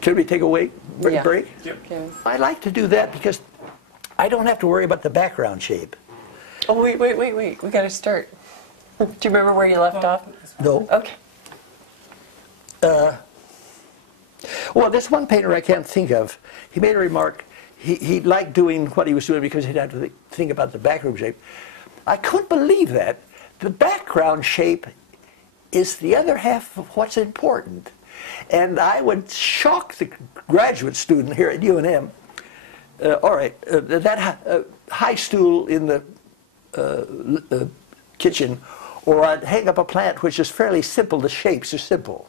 Can we take a break? Yep. Okay. I like to do that because I don't have to worry about the background shape. Oh, wait. We got to start. Do you remember where you left off? No. Okay. Well, this one painter I can't think of, he made a remark. He liked doing what he was doing because he'd have to think about the background shape. I couldn't believe that. The background shape is the other half of what's important. And I would shock the graduate student here at UNM. All right, that high stool in the kitchen, or I'd hang up a plant which is fairly simple, the shapes are simple.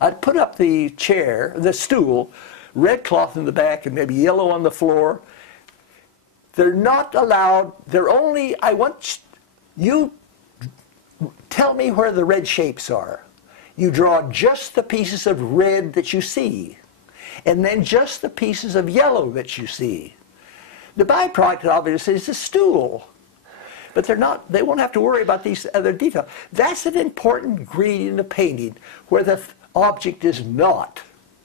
I'd put up the chair, the stool, red cloth in the back and maybe yellow on the floor. They're not allowed, they're only, I want you, tell me where the red shapes are. You draw just the pieces of red that you see, and then just the pieces of yellow that you see. The byproduct, obviously, is a stool. But they won't have to worry about these other details. That's an important ingredient of painting, where the object is not.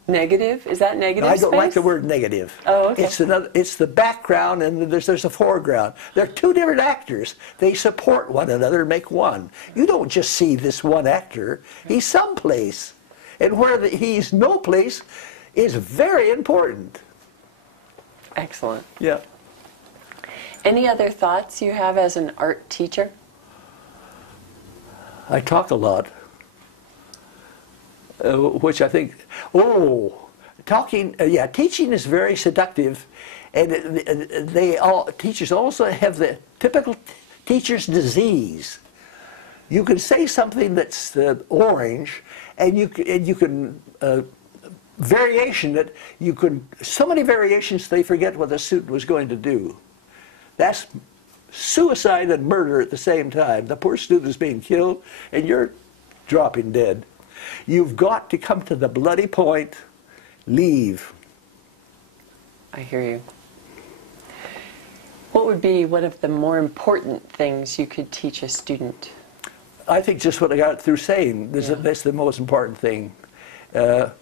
Negative? Is that negative I don't space? like the word negative. Oh, okay. It's the background, and there's a foreground. They're two different actors. They support one another and make one. You don't just see this one actor. He's someplace. And where he's no place is very important. Excellent. Yeah. Any other thoughts you have as an art teacher? I talk a lot. Which I think, teaching is very seductive, and teachers also have the typical teacher's disease. You can say something that's orange, and you can variation it. You can so many variations they forget what the student was going to do. That's suicide and murder at the same time. The poor student is being killed, and you're dropping dead. You've got to come to the bloody point, leave. I hear you. What would be one of the more important things you could teach a student? I think just what I got through saying, that's the most important thing. The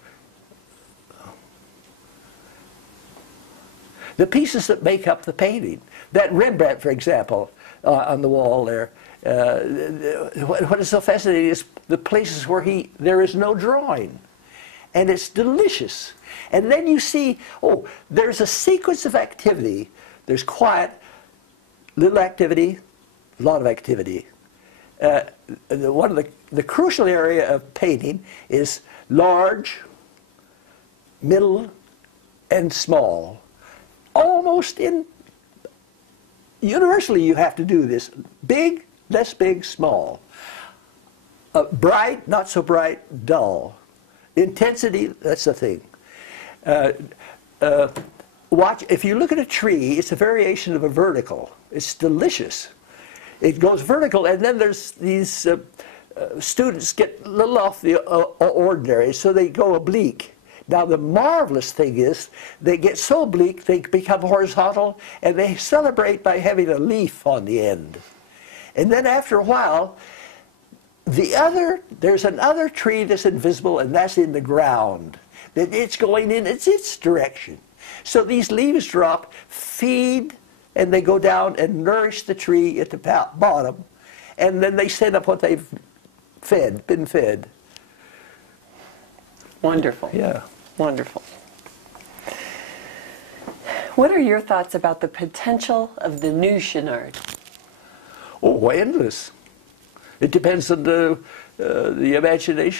pieces that make up the painting. That Rembrandt, for example, on the wall there, what is so fascinating is the places where there is no drawing. And it's delicious. And then you see, there's a sequence of activity. There's quiet, little activity, a lot of activity. One of the crucial area of painting is large, middle, and small. Almost universally you have to do this. Big, less big, small. Bright, not so bright, dull. Intensity, that's the thing. If you look at a tree, it's a variation of a vertical. It's delicious. It goes vertical, and then there's these students get a little off the ordinary, so they go oblique. Now the marvelous thing is, they get so oblique, they become horizontal, and they celebrate by having a leaf on the end. And then after a while, there's another tree that's invisible, and that's in the ground. That it's going in its direction. So these leaves drop, feed, and they go down and nourish the tree at the bottom, and then they send up what they've been fed. Wonderful. Yeah. Wonderful. What are your thoughts about the potential of the new Chenard? Oh, endless. It depends on the imagination.